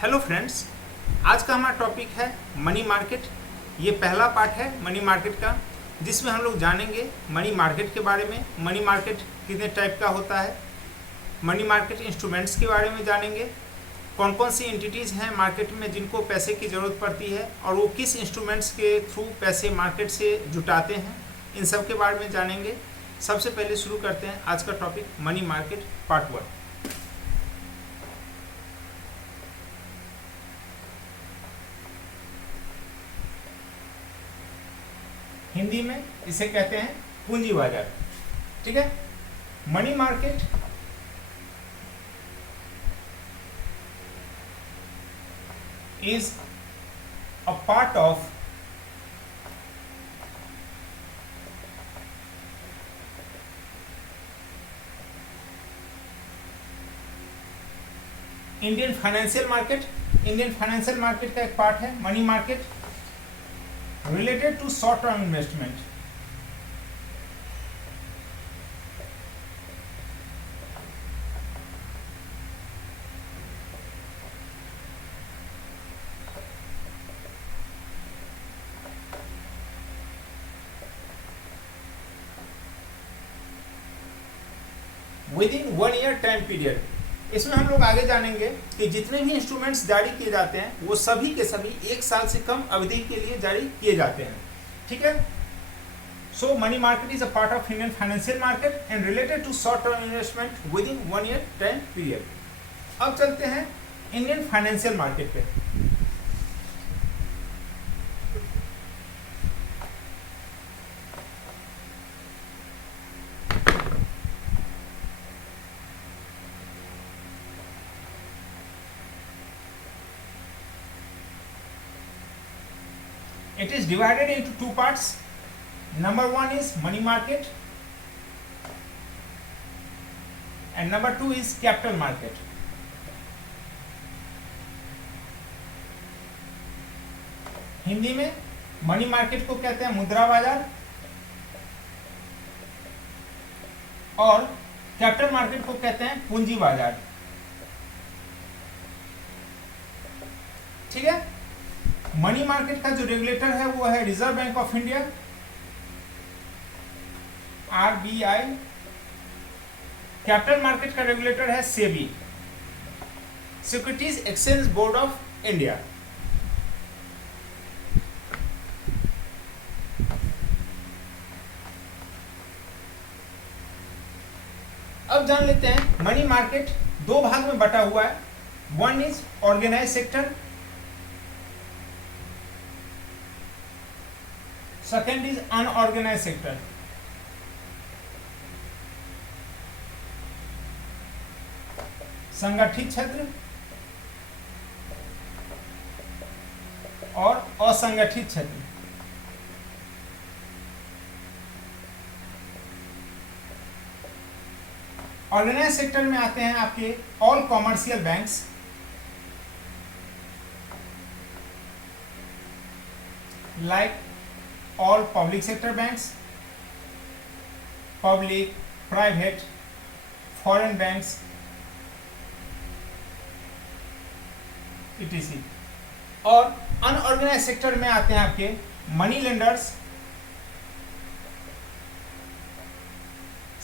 Hello friends, आज का हमारा टॉपिक है मनी मार्केट। ये पहला पार्ट है मनी मार्केट का, जिसमें हम लोग जानेंगे मनी मार्केट के बारे में। मनी मार्केट कितने टाइप का होता है, मनी मार्केट इंस्ट्रूमेंट्स के बारे में जानेंगे, कौन कौन सी एंटिटीज़ हैं मार्केट में जिनको पैसे की ज़रूरत पड़ती है और वो किस इंस्ट्रूमेंट्स के थ्रू पैसे मार्केट से जुटाते हैं, इन सब के बारे में जानेंगे। सबसे पहले शुरू करते हैं आज का topic money market part 1। Hindi में इसे कहते हैं पूंजी बाजार। ठीक है, money market is a part of Indian financial market. Indian financial market का एक पार्ट है money market, related to short term investment। With in 1 year time period. इसमें हम लोग आगे जानेंगे कि जितने भी इंस्ट्रूमेंट्स जारी किए जाते हैं वो सभी के सभी 1 साल से कम अवधि के लिए जारी किए जाते हैं। ठीक है, so money market is a part of Indian financial market and related to short term investment with in 1 year time period. अब चलते हैं इंडियन फाइनेंशियल मार्केट पे। It is divided into 2 parts. Number 1 is money market and number 2 is capital market. Hindi में money market को कहते हैं मुद्रा बाजार और कैपिटल मार्केट को कहते हैं पूंजी बाजार। ठीक है, मनी मार्केट का जो रेगुलेटर है वो है reserve Bank of India, RBI. Capital market का रेगुलेटर है SEBI, securities exchange board of India. अब जान लेते हैं मनी मार्केट 2 भाग में बटा हुआ है। 1 is organise sector, second is unorganise sector. संगठित क्षेत्र और असंगठित क्षेत्र। ऑर्गेनाइज सेक्टर में आते हैं आपके all commercial banks, like all public sector banks, public, private, foreign banks, etc. और अनऑर्गेनाइज सेक्टर में आते हैं आपके मनी लेंडर्स,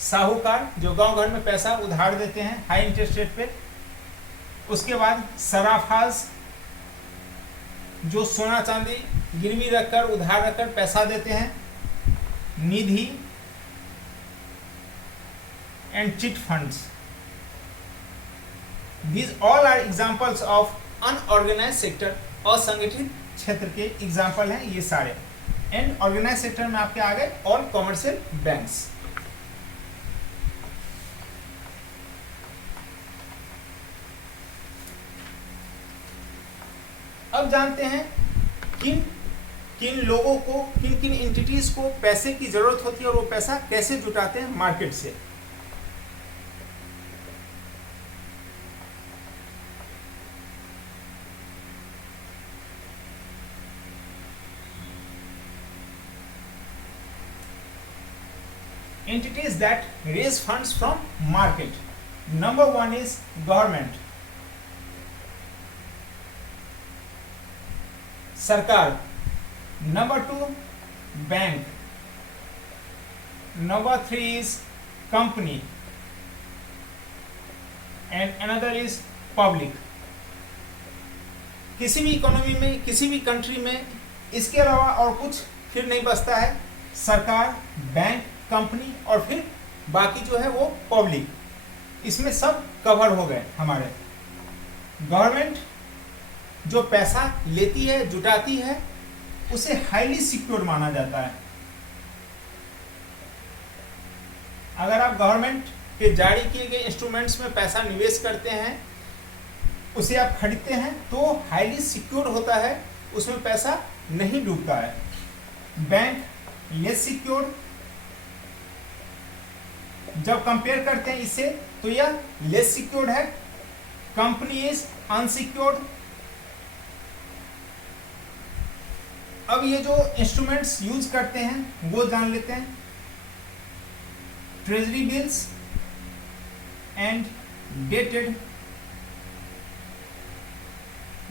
साहूकार जो गांव घर में पैसा उधार देते हैं हाई इंटरेस्ट रेट पे। उसके बाद सराफाज जो सोना चांदी गिरवी रखकर उधार रखकर पैसा देते हैं। Nidhi and chit funds. These all are examples of unorganise sector. असंगठित क्षेत्र के एग्जांपल हैं ये सारे। एंड ऑर्गेनाइज सेक्टर में आपके आ गए ऑल कॉमर्शियल बैंक्स। अब जानते हैं किन किन लोगों को, किन किन एंटिटीज को पैसे की जरूरत होती है और वो पैसा कैसे जुटाते हैं मार्केट से। entities that raise funds from market. Number 1 is government. सरकार, number 2 bank, number 3 is company and another is public. किसी भी इकोनॉमी में, किसी भी कंट्री में इसके अलावा और कुछ फिर नहीं बचता है। सरकार, बैंक, कंपनी और फिर बाकी जो है वो पब्लिक, इसमें सब कवर हो गए हमारे। गवर्नमेंट जो पैसा लेती है, जुटाती है, उसे हाईली सिक्योर माना जाता है। अगर आप गवर्नमेंट के जारी किए गए इंस्ट्रूमेंट्स में पैसा निवेश करते हैं, उसे आप खरीदते हैं, तो हाईली सिक्योर होता है, उसमें पैसा नहीं डूबता है। बैंक लेस सिक्योर, जब कंपेयर करते हैं इससे तो यह लेस सिक्योर्ड है। Company is unsecured. अब ये जो इंस्ट्रूमेंट्स यूज करते हैं वो जान लेते हैं। Treasury bills and dated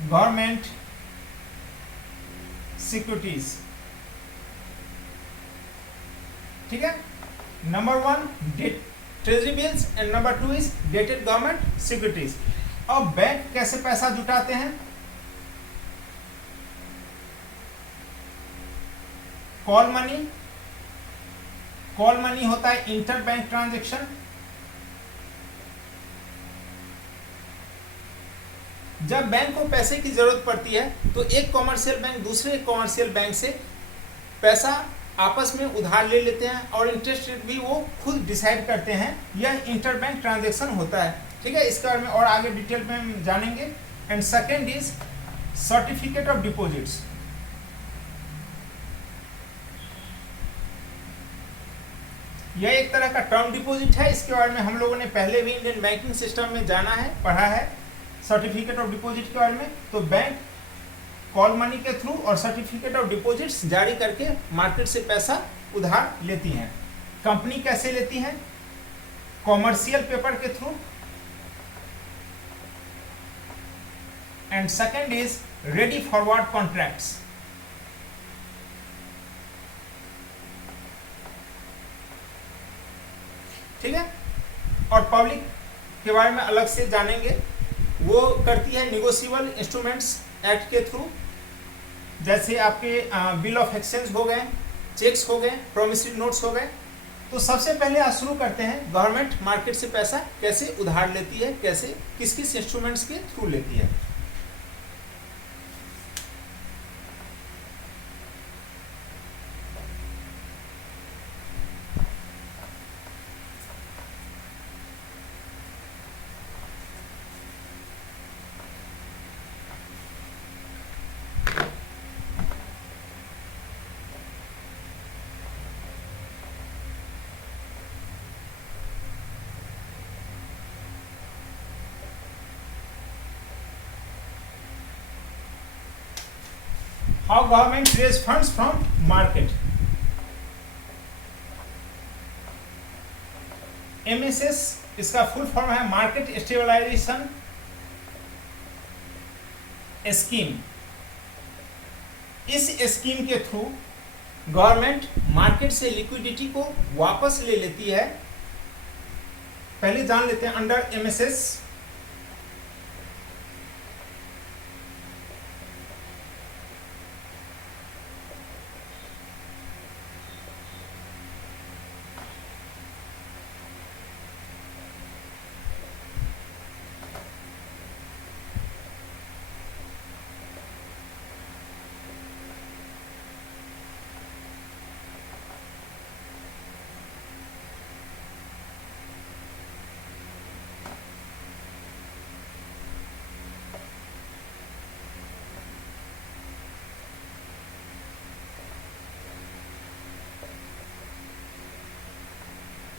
government securities. ठीक है, number 1 treasury bills and number 2 is dated government securities. अब बैंक कैसे पैसा जुटाते हैं? Call money. कॉल मनी होता है इंटर बैंक ट्रांजेक्शन। जब बैंक को पैसे की जरूरत पड़ती है तो एक कॉमर्शियल बैंक दूसरे कॉमर्शियल बैंक से पैसा आपस में उधार ले लेते हैं और इंटरेस्ट रेट भी वो खुद डिसाइड करते हैं। यह इंटर बैंक ट्रांजेक्शन होता है। ठीक है, इसके बारे में और आगे डिटेल में हम जानेंगे। And second is certificate of deposits. यह एक तरह का टर्म डिपॉजिट है। इसके बारे में हम लोगों ने पहले भी इंडियन बैंकिंग सिस्टम में जाना है, पढ़ा है सर्टिफिकेट ऑफ डिपॉजिट के बारे में। तो बैंक कॉल मनी के थ्रू और सर्टिफिकेट ऑफ डिपॉजिट्स जारी करके मार्केट से पैसा उधार लेती हैं। कंपनी कैसे लेती है? कॉमर्शियल पेपर के through. And second is ready forward contracts. ठीक है, और पब्लिक के बारे में अलग से जानेंगे। वो करती है निगोशिएबल इंस्ट्रूमेंट्स एक्ट के थ्रू, जैसे आपके बिल ऑफ एक्सचेंज हो गए, चेक्स हो गए, प्रोमिसरी नोट्स हो गए। तो सबसे पहले आज शुरू करते हैं गवर्नमेंट मार्केट से पैसा कैसे उधार लेती है, कैसे किस किस इंस्ट्रूमेंट्स के थ्रू लेती है। How government raise funds from market? MSS इसका फुल फॉर्म है मार्केट स्टेबलाइजेशन स्कीम। इस स्कीम के थ्रू गवर्नमेंट मार्केट से लिक्विडिटी को वापस ले लेती है। पहले जान लेते हैं अंडर MSS।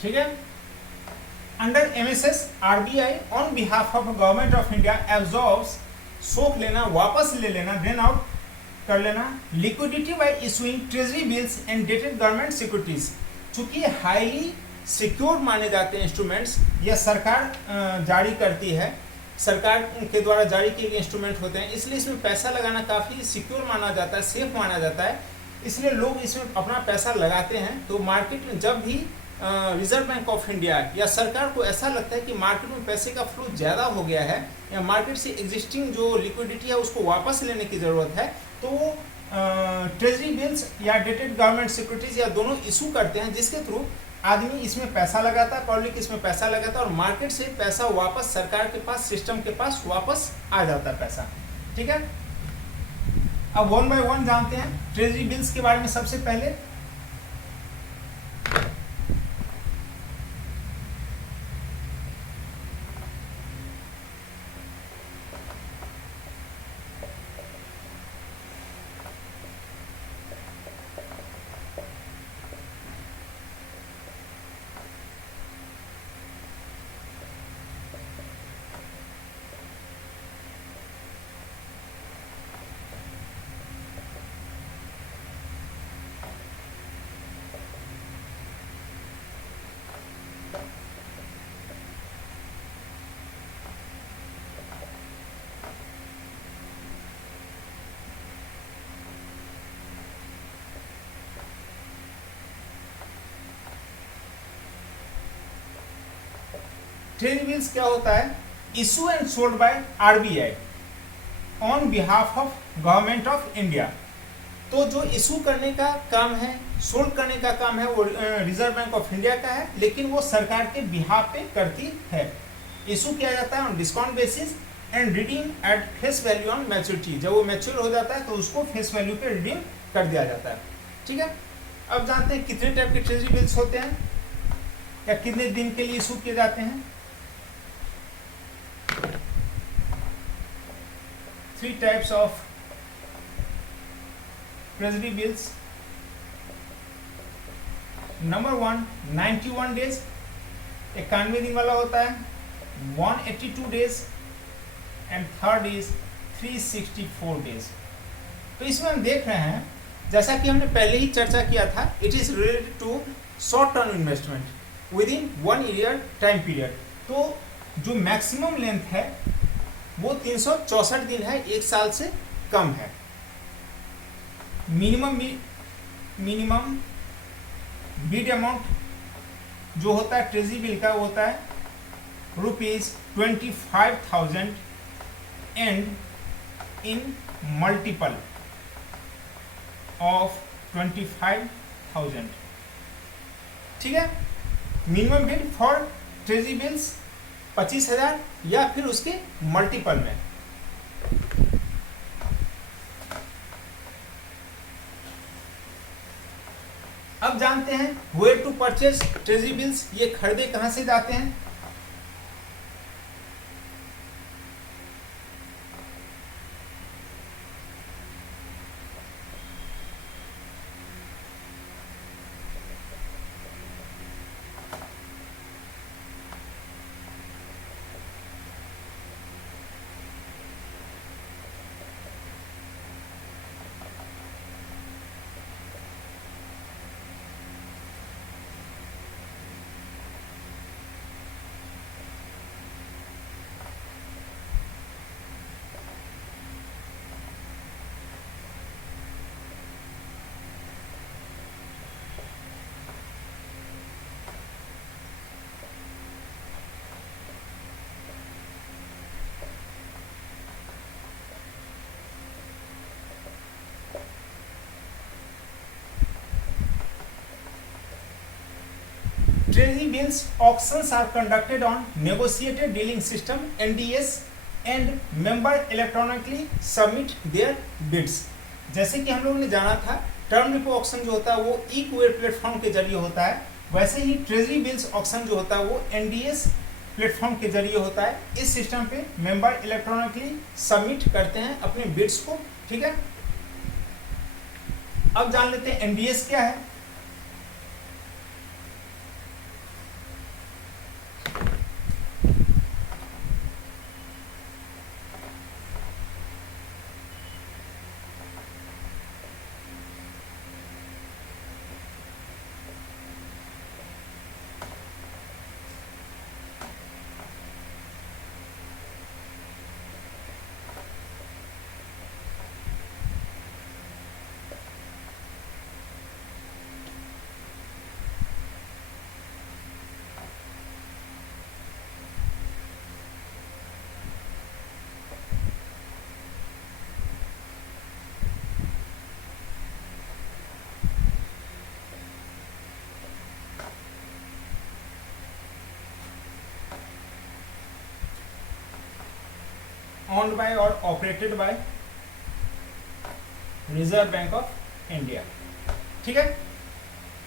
ठीक है, under MSS RBI on behalf of government of India absorbs, सोख लेना, वापस ले लेना, ड्रेन आउट कर लेना liquidity bye issuing treasury bills and dated government securities. चूंकि हाईली सिक्योर माने जाते हैं इंस्ट्रूमेंट्स, यह सरकार जारी करती है, सरकार के द्वारा जारी किए गए इंस्ट्रूमेंट होते हैं, इसलिए इसमें पैसा लगाना काफ़ी सिक्योर माना जाता है, सेफ माना जाता है, इसलिए लोग इसमें अपना पैसा लगाते हैं। तो मार्केट में जब भी रिजर्व बैंक ऑफ इंडिया या सरकार को ऐसा लगता है कि मार्केट में पैसे का फ्लो ज़्यादा हो गया है या मार्केट से एग्जिस्टिंग जो लिक्विडिटी है उसको वापस लेने की ज़रूरत है, तो वो ट्रेजरी बिल्स या डेटेड गवर्नमेंट सिक्योरिटीज या दोनों इशू करते हैं, जिसके थ्रू आदमी इसमें पैसा लगाता है, पब्लिक इसमें पैसा लगाता है और मार्केट से पैसा वापस सरकार के पास, सिस्टम के पास वापस आ जाता है पैसा। ठीक है, अब वन बाय वन जानते हैं ट्रेजरी बिल्स के बारे में। सबसे पहले ट्रेजरी बिल्स क्या होता है? Issue and sold by RBI on behalf of government of India. तो जो इशू करने का काम है, सोल्ड करने का काम है, वो रिजर्व बैंक ऑफ इंडिया का है, लेकिन वो सरकार के बिहाफ पे करती है। इशू किया जाता है on discount basis and redeem at face value on maturity. जब वो मैच्योर हो जाता है तो उसको फेस वैल्यू पे रिडीम कर दिया जाता है। ठीक है, अब जानते हैं कितने टाइप के ट्रेजरी बिल्स होते हैं या कितने दिन के लिए इशू किए जाते हैं। 3 types of treasury bills. Number 1 91 days, 91 दिन वाला होता है, 182 days and third is 364 days. तो इसमें हम देख रहे हैं, जैसा कि हमने पहले ही चर्चा किया था, it is related to short term investment with in 1 year time period. तो जो मैक्सिमम लेंथ है वो 364 दिन है, 1 साल से कम है। मिनिमम बिड अमाउंट जो होता है ट्रेजरी बिल का, वो होता है ₹25,000 एंड इन मल्टीपल ऑफ 25,000। ठीक है, minimum bid for treasury bills 25,000 या फिर उसके मल्टीपल में। अब जानते हैं where to purchase treasury bills, ये खरीदे कहां से जाते हैं। Treasury bills auctions are conducted on negotiated dealing system (NDS) and member electronically submit their bids। जैसे कि हम लोगों ने जाना था टर्म रिपो ऑक्शन जो होता है वो ई-क्वेयर प्लेटफॉर्म के जरिए होता है, वैसे ही ट्रेजरी बिल्स ऑक्शन जो होता है वो NDS प्लेटफॉर्म के जरिए होता है। इस सिस्टम पे मेंबर इलेक्ट्रॉनिकली सबमिट करते हैं अपने बिड्स को। ठीक है, अब जान लेते हैं NDS क्या है। owned by or operated by Reserve Bank of India. ठीक है,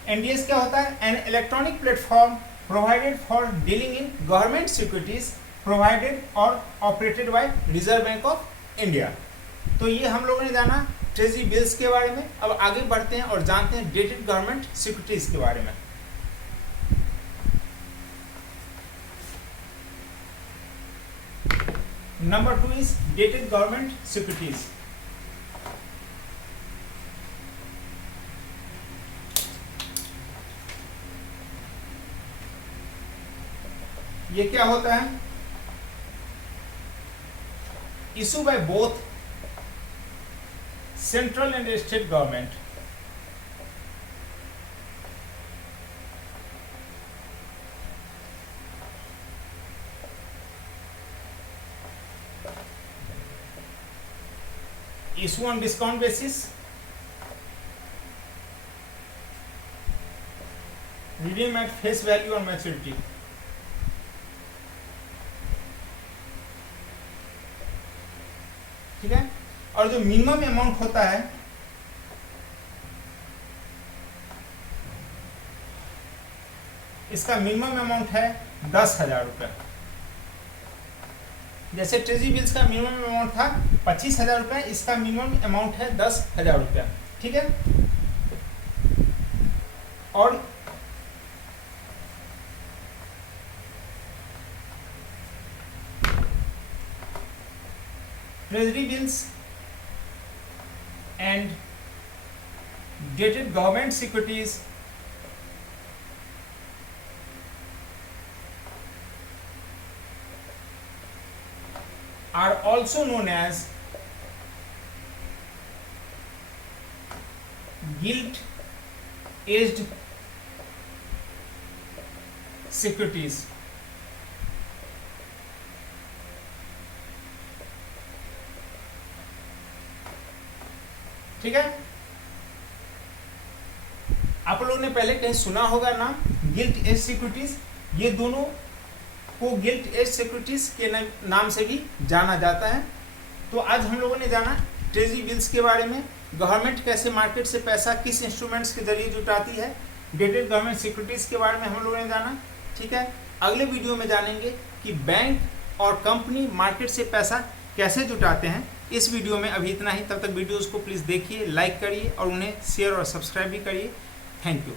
एनडीएस क्या होता है? An electronic platform provided for dealing in government securities provided और operated by Reserve Bank of India. तो ये हम लोगों ने जाना ट्रेजरी बिल्स के बारे में। अब आगे बढ़ते हैं और जानते हैं डेटेड गवर्नमेंट सिक्योरिटीज के बारे में। Number 2 is dated government securities. ये क्या होता है? Issue by both central and state government. Issue on discount basis, redeem at face value और मैच्योरिटी। ठीक है, और जो मिनिमम अमाउंट होता है इसका मिनिमम अमाउंट है 10,000 रुपये। जैसे ट्रेजरी बिल्स का मिनिमम अमाउंट था 25,000 रुपये, इसका मिनिमम अमाउंट है 10,000 रुपये। ठीक है, और treasury bills and dated government securities are also known as gilt-edged securities। ठीक है, आप लोगों ने पहले कहीं सुना होगा नाम गिल्ट एज सिक्योरिटीज। ये दोनों को गिल्ट एज सिक्योरिटीज के नाम से भी जाना जाता है। तो आज हम लोगों ने जाना ट्रेजरी बिल्स के बारे में, गवर्नमेंट कैसे मार्केट से पैसा किस इंस्ट्रूमेंट्स के जरिए जुटाती है, डेटेड गवर्नमेंट सिक्योरिटीज के बारे में हम लोगों ने जाना। ठीक है, अगले वीडियो में जानेंगे कि बैंक और कंपनी मार्केट से पैसा कैसे जुटाते हैं। इस वीडियो में अभी इतना ही। तब तक वीडियोस को प्लीज़ देखिए, लाइक करिए और उन्हें शेयर और सब्सक्राइब भी करिए। Thank you.